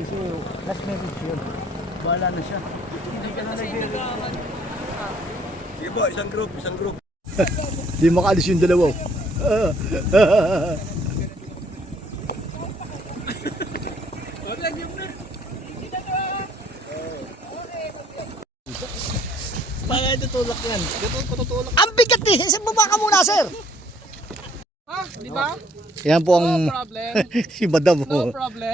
Kasi last message yun. Bahala na siya. Hindi ka na nag-record. Sige po, isang group. Di makaalis yung dalawa. Kaya tutulak yan. Tutulak. Ang bigat eh! Saan baba ka muna, sir? Ha? Di ba? Yan po ang No problem. si Madam. No problem.